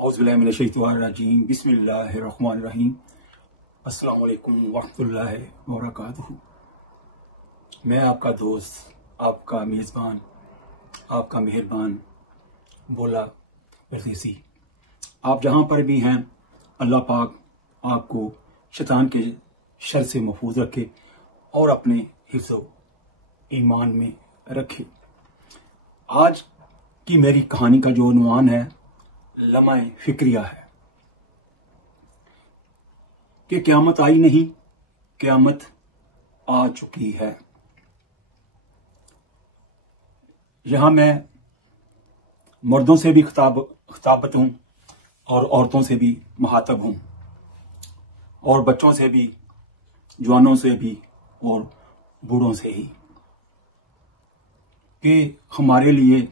औज़ुबिल्लाहिमिनश्शैतानिर्रजीम बिस्मिल्लाहिर्रहमानिर्रहीम अस्सलामु अलैकुम वरहमतुल्लाहि वबरकातुहू। मैं आपका दोस्त, आपका मेज़बान, आपका मेहरबान बोला परदेसी। आप जहाँ पर भी हैं, अल्लाह पाक आपको शैतान के शर से महफूज रखे और अपने हिफ्ज़ ईमान में रखे। आज की मेरी कहानी का जो उन्वान है लम्हा फिक्रिया है कि क़यामत आई नहीं, क़यामत आ चुकी है। यहां मैं मर्दों से भी खिताबत हूं और औरतों से भी मुखातब हूं और बच्चों से भी, जवानों से भी और बूढ़ों से ही, कि हमारे लिए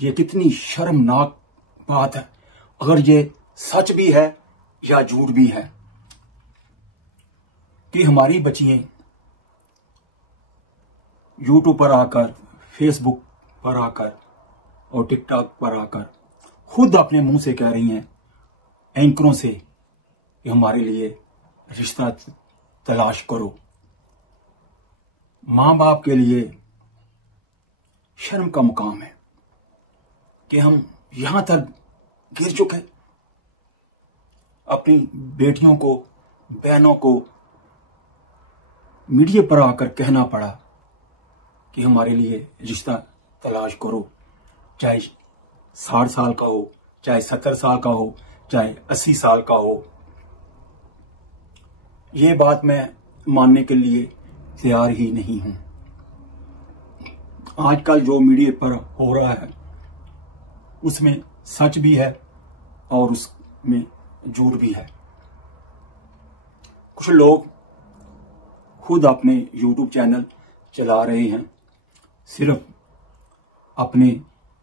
ये कितनी शर्मनाक बात है, अगर ये सच भी है या झूठ भी है, कि हमारी बच्चियां यूट्यूब पर आकर, फेसबुक पर आकर और टिकटॉक पर आकर खुद अपने मुंह से कह रही हैं एंकरों से कि हमारे लिए रिश्ता तलाश करो। मां बाप के लिए शर्म का मुकाम है कि हम यहां तक गिर चुके, अपनी बेटियों को, बहनों को मीडिया पर आकर कहना पड़ा कि हमारे लिए रिश्ता तलाश करो, चाहे 60 साल का हो, चाहे 70 साल का हो, चाहे 80 साल का हो। ये बात मैं मानने के लिए तैयार ही नहीं हूं। आजकल जो मीडिया पर हो रहा है उसमें सच भी है और उसमें झूठ भी है। कुछ लोग खुद अपने YouTube चैनल चला रहे हैं सिर्फ अपने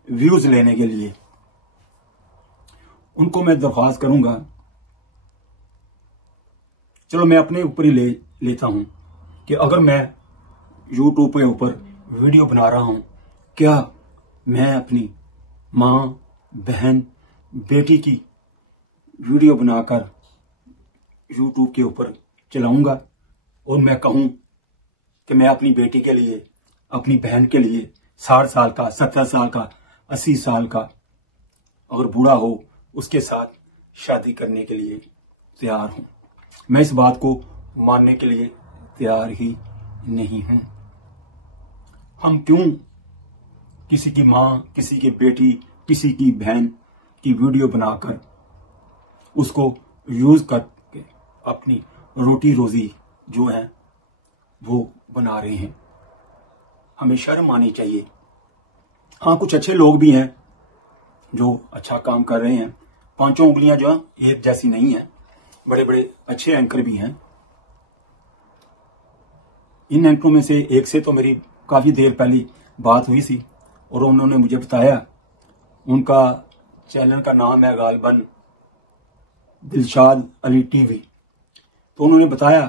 व्यूज लेने के लिए। उनको मैं दरख्वास्त करूंगा, चलो मैं अपने ऊपर ही लेता हूं कि अगर मैं YouTube के ऊपर वीडियो बना रहा हूं, क्या मैं अपनी मां, बहन, बेटी की वीडियो बनाकर YouTube के ऊपर चलाऊंगा और मैं कहूं कि मैं अपनी बेटी के लिए, अपनी बहन के लिए 60 साल का, 70 साल का, 80 साल का अगर बूढ़ा हो उसके साथ शादी करने के लिए तैयार हूं? मैं इस बात को मानने के लिए तैयार ही नहीं हूं। हम क्यों किसी की मां, किसी की बेटी, किसी की बहन की वीडियो बनाकर उसको यूज करके अपनी रोटी रोजी जो है वो बना रहे हैं? हमें शर्म आनी चाहिए। हाँ, कुछ अच्छे लोग भी हैं जो अच्छा काम कर रहे हैं। पांचों उंगलियां जो एक जैसी नहीं है, बड़े बड़े अच्छे एंकर भी हैं। इन एंकरों में से एक से तो मेरी काफी देर पहले बात हुई थी और उन्होंने मुझे बताया, उनका चैनल का नाम है गालिबन दिलशाद अली टीवी। तो उन्होंने बताया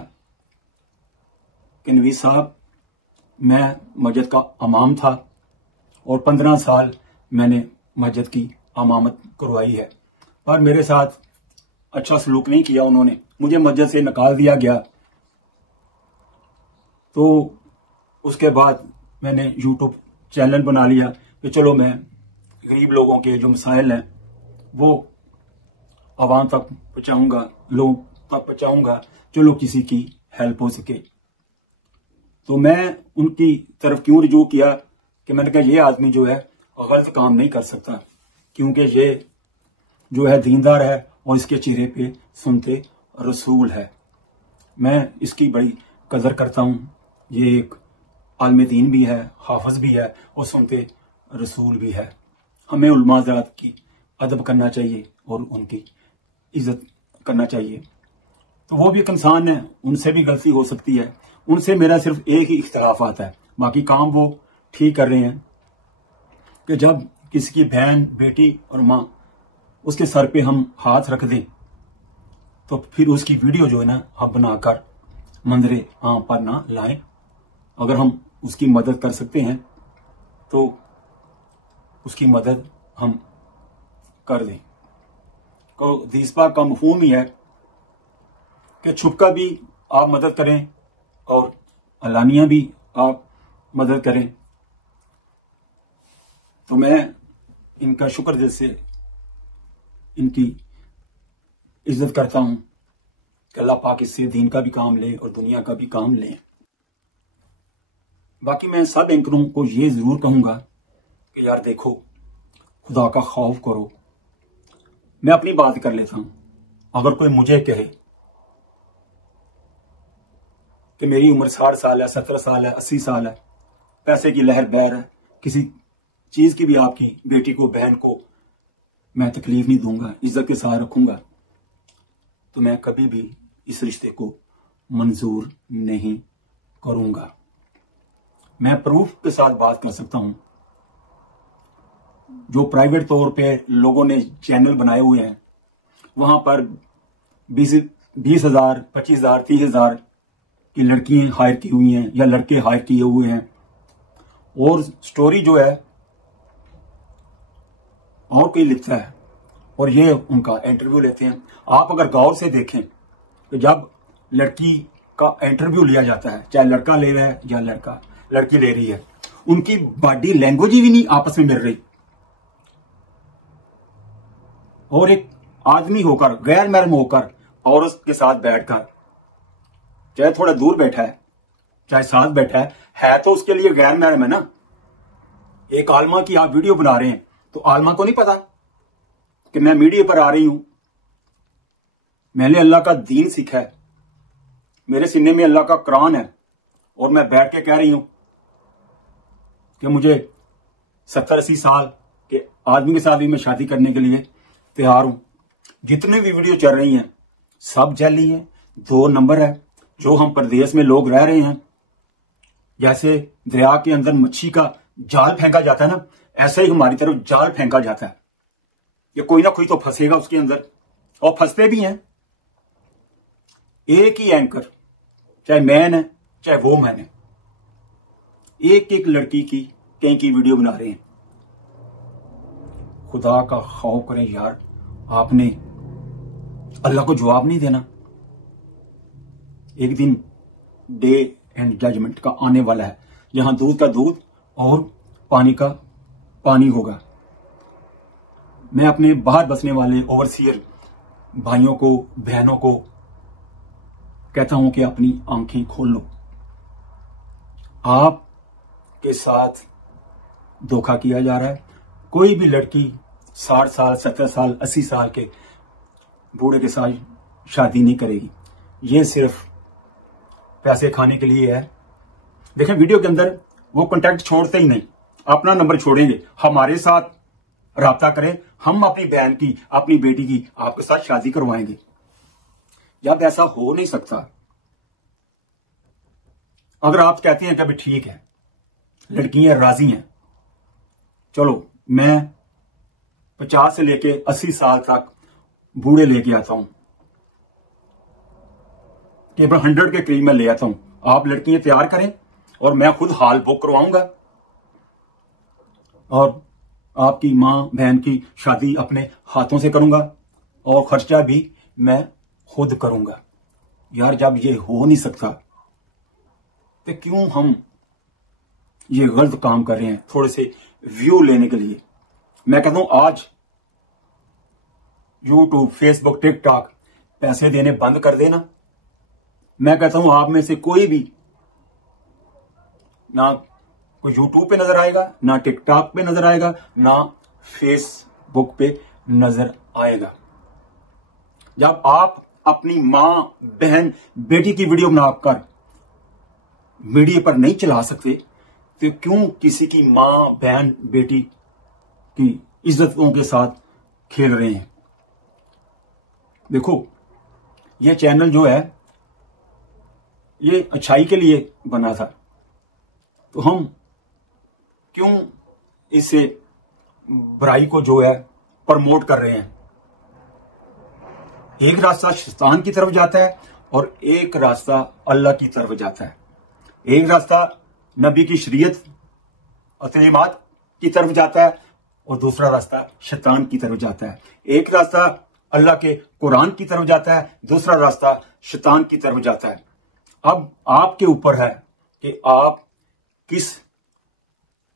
कि नवीद साहब, मैं मस्जिद का इमाम था और 15 साल मैंने मस्जिद की इमामत करवाई है, पर मेरे साथ अच्छा सलूक नहीं किया उन्होंने, मुझे मस्जिद से निकाल दिया गया। तो उसके बाद मैंने यूट्यूब चैनल बना लिया कि चलो मैं गरीब लोगों के जो मसाइल हैं वो आवाम तक पहुंचाऊंगा, लोगों तक पहुंचाऊंगा, चलो किसी की हेल्प हो सके। तो मैं उनकी तरफ क्यों रुजू किया कि मैंने कहा ये आदमी जो है गलत काम नहीं कर सकता, क्योंकि ये जो है दीनदार है और इसके चेहरे पे सुनते रसूल है। मैं इसकी बड़ी कदर करता हूं। ये एक आलिम दीन भी है, हाफिज भी है और सुनते रसूल भी है। हमें उलमा हज़रात की अदब करना चाहिए और उनकी इज्जत करना चाहिए। तो वो भी एक इंसान है, उनसे भी गलती हो सकती है। उनसे मेरा सिर्फ एक ही इख्तिलाफ आता है, बाकी काम वो ठीक कर रहे हैं कि जब किसी की बहन, बेटी और माँ उसके सर पे हम हाथ रख दें तो फिर उसकी वीडियो जो है ना हम बनाकर मंजरे आम पर ना लाएं। अगर हम उसकी मदद कर सकते हैं तो उसकी मदद हम कर दें। तो हदीस पाक का मफहूम ही है कि छुपकर भी आप मदद करें और अलानिया भी आप मदद करें। तो मैं इनका शुक्र दिल से इनकी इज्जत करता हूं कि अल्लाह पाक इससे दीन का भी काम ले और दुनिया का भी काम ले। बाकी मैं सब एंकरों को ये जरूर कहूंगा कि यार देखो, खुदा का खौफ करो। मैं अपनी बात कर लेता हूं। अगर कोई मुझे कहे कि मेरी उम्र 60 साल है, 17 साल है, 80 साल है, पैसे की लहर बहर है, किसी चीज की भी आपकी बेटी को, बहन को मैं तकलीफ नहीं दूंगा, इज्जत के साथ रखूंगा, तो मैं कभी भी इस रिश्ते को मंजूर नहीं करूंगा। मैं प्रूफ के साथ बात कर सकता हूं। जो प्राइवेट तौर पे लोगों ने चैनल बनाए हुए हैं, वहां पर 20,000, 25,000, 30,000 की लड़कियां हायर की हुई हैं या लड़के हायर किए हुए हैं, और स्टोरी जो है और कोई लिखता है और ये उनका इंटरव्यू लेते हैं। आप अगर गौर से देखें तो जब लड़की का इंटरव्यू लिया जाता है, चाहे लड़का ले रहा है या लड़की ले रही है, उनकी बॉडी लैंग्वेज भी नहीं आपस में मिल रही। और एक आदमी होकर, गैर महरम होकर, औरत के साथ बैठकर, चाहे थोड़ा दूर बैठा है चाहे साथ बैठा है तो उसके लिए गैर महरम है ना। एक आलमा की आप वीडियो बना रहे हैं तो आलमा को नहीं पता कि मैं मीडिया पर आ रही हूं। मैंने अल्लाह का दीन सीखा है, मेरे सीने में अल्लाह का कुरान है, और मैं बैठ के कह रही हूं कि मुझे 70-80 साल के आदमी के साथ भी मैं शादी करने के लिए तैयार हूं। जितने भी वीडियो चल रही हैं सब जाली है, 2 नंबर है। जो हम प्रदेश में लोग रह रहे हैं, जैसे दरिया के अंदर मच्छी का जाल फेंका जाता है ना, ऐसे ही हमारी तरफ जाल फेंका जाता है। ये कोई ना कोई तो फंसेगा उसके अंदर, और फंसते भी हैं। एक ही एंकर, चाहे मैन है चाहे वो मैन है, एक एक लड़की की कहीं की वीडियो बना रहे हैं। खुदा का खौफ करें यार, आपने अल्लाह को जवाब नहीं देना। एक दिन डे एंड जजमेंट का आने वाला है, जहां दूध का दूध और पानी का पानी होगा। मैं अपने बाहर बसने वाले ओवरसीयर भाइयों को, बहनों को कहता हूं कि अपनी आंखें खोल लो। आपके साथ धोखा किया जा रहा है। कोई भी लड़की 60 साल, 70 साल, 80 साल के बूढ़े के साथ शादी नहीं करेगी। ये सिर्फ पैसे खाने के लिए है। देखें वीडियो के अंदर वो कॉन्टैक्ट छोड़ते ही नहीं, अपना नंबर छोड़ेंगे, हमारे साथ राब्ता करें, हम अपनी बहन की, अपनी बेटी की आपके साथ शादी करवाएंगे। जब ऐसा हो नहीं सकता, अगर आप कहते हैं कि अभी ठीक है, लड़कियां राजी हैं, चलो मैं 50 से लेके 80 साल तक बूढ़े लेके आता हूं, केवल 100 के करीब मैं ले आता हूं। आप लड़कियां तैयार करें और मैं खुद हॉल बुक करवाऊंगा, और आपकी मां बहन की शादी अपने हाथों से करूंगा, और खर्चा भी मैं खुद करूंगा। यार जब ये हो नहीं सकता तो क्यों हम ये गलत काम कर रहे हैं थोड़े से व्यू लेने के लिए। मैं कहता हूं आज यूट्यूब, फेसबुक, टिकटॉक पैसे देने बंद कर देना। मैं कहता हूं आप में से कोई भी ना कोई यूट्यूब पे नजर आएगा, ना टिकटॉक पे नजर आएगा, ना फेसबुक पे नजर आएगा। जब आप अपनी मां, बहन, बेटी की वीडियो बनाकर मीडिया पर नहीं चला सकते, तो क्यों किसी की मां, बहन, बेटी की इज्जतों के साथ खेल रहे हैं। देखो यह चैनल जो है ये अच्छाई के लिए बना था, तो हम क्यों इसे बुराई को जो है प्रमोट कर रहे हैं। एक रास्ता शैतान की तरफ जाता है और एक रास्ता अल्लाह की तरफ जाता है। एक रास्ता नबी की शरीयत और तलीमात की तरफ जाता है और दूसरा रास्ता शैतान की तरफ जाता है। एक रास्ता अल्लाह के कुरान की तरफ जाता है, दूसरा रास्ता शैतान की तरफ जाता है। अब आपके ऊपर है कि आप किस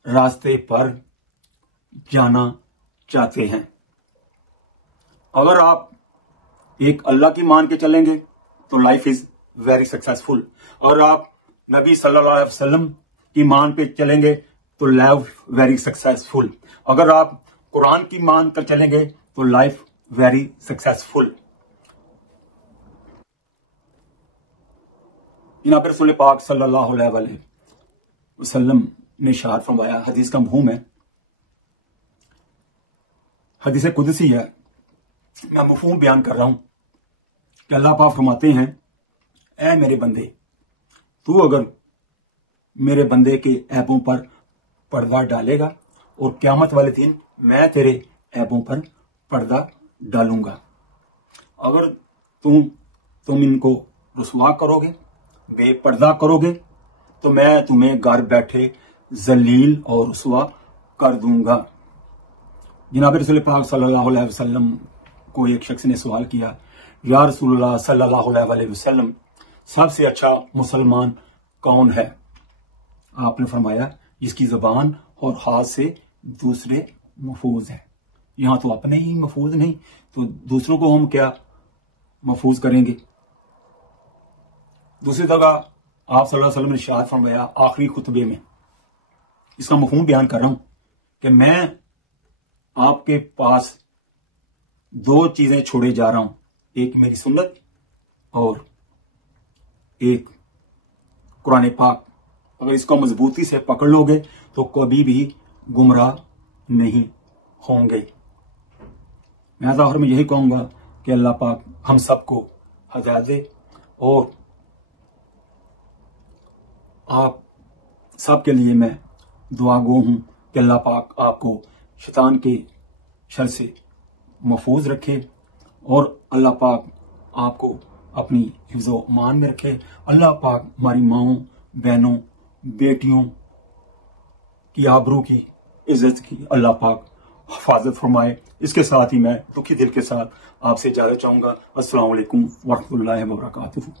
रास्ते पर जाना चाहते हैं। अगर आप एक अल्लाह की मान के चलेंगे तो लाइफ इज वेरी सक्सेसफुल, और आप नबी सल्लल्लाहु अलैहि वसल्लम की मान पे चलेंगे तो लाइफ वेरी सक्सेसफुल। अगर आप कुरान की मान कर चलेंगे तो लाइफ वेरी सक्सेसफुल। जनाब रसूल पाक सल्लल्लाहु अलैहि वसल्लम ने इरशाद फरमाया, हदीस का मफहूम है, हदीस कुदसी है, मैं मफहूम बयान कर रहा हूं कि अल्लाह पाक फरमाते हैं, ऐ मेरे बंदे, तू अगर मेरे बंदे के ऐबों पर पर्दा डालेगा और क़यामत वाले दिन मैं तेरे ऐबों पर पर्दा डालूंगा। अगर तुम इनको रुसवा करोगे, बेपर्दा करोगे, तो मैं तुम्हें घर बैठे जलील और रुसवा कर दूंगा। जनाब रसूल पाक सल्लल्लाहु अलैहि वसल्लम को एक शख्स ने सवाल किया, या रसूलुल्लाह सल्लल्लाहु अलैहि वसल्लम, सबसे अच्छा मुसलमान कौन है? आपने फरमाया, जिसकी जबान और हाथ से दूसरे महफूज है। यहां तो अपने ही महफूज नहीं तो दूसरों को हम क्या महफूज करेंगे। दूसरी जगह आप सल्लल्लाहु अलैहि वसल्लम ने इरशाद फरमाया आखिरी खुतबे में, इसका मफहूम बयान कर रहा हूं कि मैं आपके पास दो चीजें छोड़े जा रहा हूं, एक मेरी सुन्नत और एक कुरान पाक। अगर इसको मजबूती से पकड़ लोगे तो कभी भी गुमराह नहीं होंगे। मैं आखिर में यही कहूंगा कि अल्लाह पाक हम सबको हिदायत दे, और आप सबके लिए मैं दुआ गो हूं कि अल्लाह पाक आपको शैतान के शर से महफूज रखे और अल्लाह पाक आपको अपनी हिफ्ज़ो मान में रखे। अल्लाह पाक हमारी माओं, बहनों, बेटियों की आबरू की, इज्जत की अल्लाह पाक हिफाजत फरमाए। इसके साथ ही मैं दुखी दिल के साथ आपसे इजाज़त चाहूँगा। अस्सलाम वालेकुम वरहमतुल्लाहि व बरकातुहू।